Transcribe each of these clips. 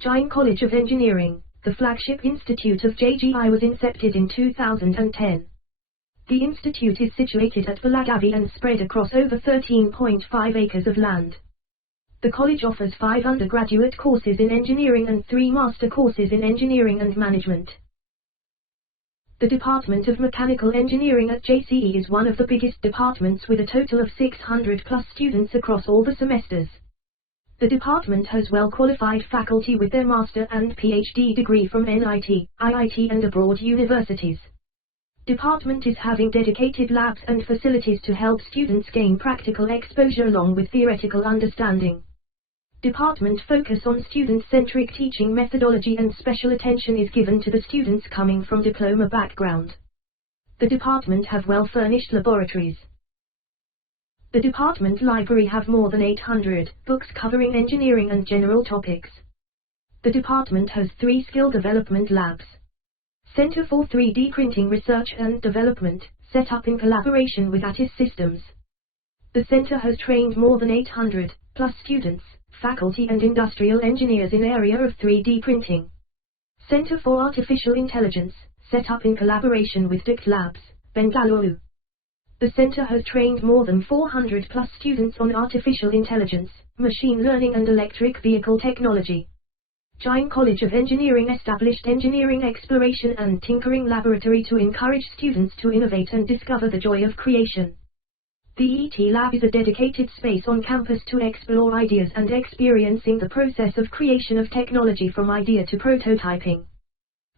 Jain College of Engineering, the flagship institute of JGI, was incepted in 2010. The institute is situated at Belagavi and spread across over 13.5 acres of land. The college offers 5 undergraduate courses in engineering and 3 master courses in engineering and management. The Department of Mechanical Engineering at JCE is one of the biggest departments with a total of 600 plus students across all the semesters. The department has well-qualified faculty with their master and PhD degree from NIT, IIT and abroad universities. Department is having dedicated labs and facilities to help students gain practical exposure along with theoretical understanding. Department focus on student-centric teaching methodology and special attention is given to the students coming from diploma background. The department have well-furnished laboratories. The department library have more than 800 books covering engineering and general topics. The department has 3 skill development labs. Center for 3D Printing Research and Development, set up in collaboration with ATIS Systems. The center has trained more than 800 plus students, faculty and industrial engineers in area of 3D printing. Center for Artificial Intelligence, set up in collaboration with DICT Labs, Bengaluru. The center has trained more than 400 plus students on artificial intelligence, machine learning and electric vehicle technology. Jain College of Engineering established Engineering Exploration and Tinkering Laboratory to encourage students to innovate and discover the joy of creation. The ET Lab is a dedicated space on campus to explore ideas and experiencing the process of creation of technology from idea to prototyping.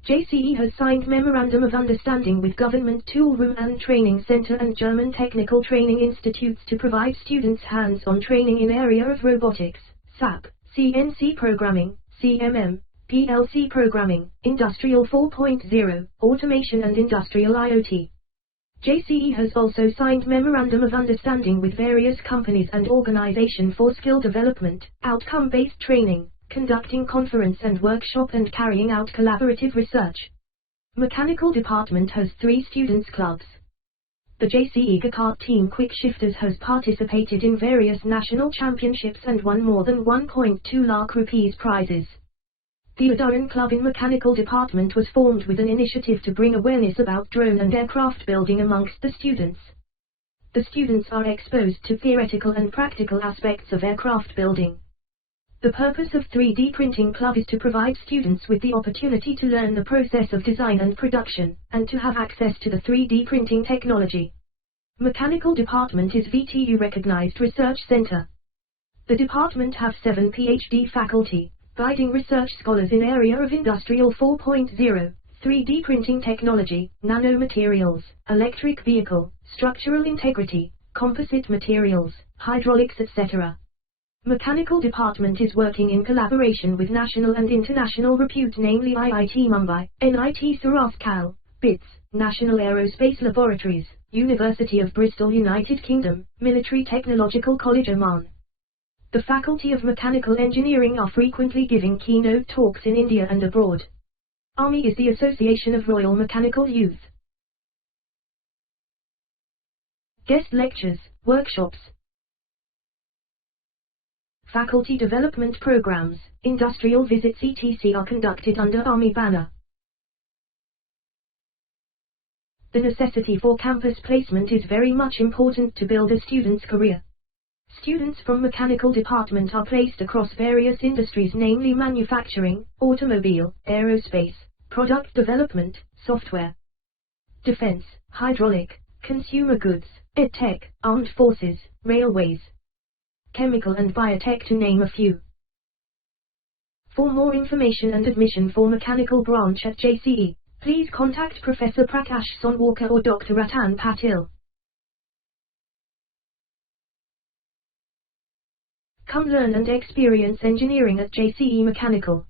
JCE has signed Memorandum of Understanding with Government Tool Room and Training Center and German Technical Training Institutes to provide students hands-on training in area of robotics, SAP, CNC programming, CMM, PLC programming, Industrial 4.0, automation and industrial IoT. JCE has also signed Memorandum of Understanding with various companies and organizations for skill development, outcome-based training, conducting conference and workshop and carrying out collaborative research. Mechanical department has 3 students clubs. The JCE Go-Kart team Quick Shifters has participated in various national championships and won more than 1.2 lakh rupees prizes. The Udaran Club in Mechanical Department was formed with an initiative to bring awareness about drone and aircraft building amongst the students. The students are exposed to theoretical and practical aspects of aircraft building. The purpose of 3D Printing Club is to provide students with the opportunity to learn the process of design and production, and to have access to the 3D printing technology. Mechanical Department is VTU recognized research center. The department have 7 PhD faculty, guiding research scholars in area of Industrial 4.0, 3D printing technology, nanomaterials, electric vehicle, structural integrity, composite materials, hydraulics etc. Mechanical Department is working in collaboration with national and international repute namely IIT Mumbai, NIT Suraskal, BITS, National Aerospace Laboratories, University of Bristol United Kingdom, Military Technological College Oman. The Faculty of Mechanical Engineering are frequently giving keynote talks in India and abroad. Army is the Association of Royal Mechanical Youth. Guest lectures, workshops, faculty development programs, industrial visits etc. are conducted under Army banner. The necessity for campus placement is very much important to build a student's career. Students from Mechanical Department are placed across various industries namely manufacturing, automobile, aerospace, product development, software, defense, hydraulic, consumer goods, edtech, armed forces, railways, chemical and biotech to name a few. For more information and admission for mechanical branch at JCE, please contact Professor Prakash Sonwalkar or Dr. Ratan Patil. Come learn and experience engineering at JCE Mechanical.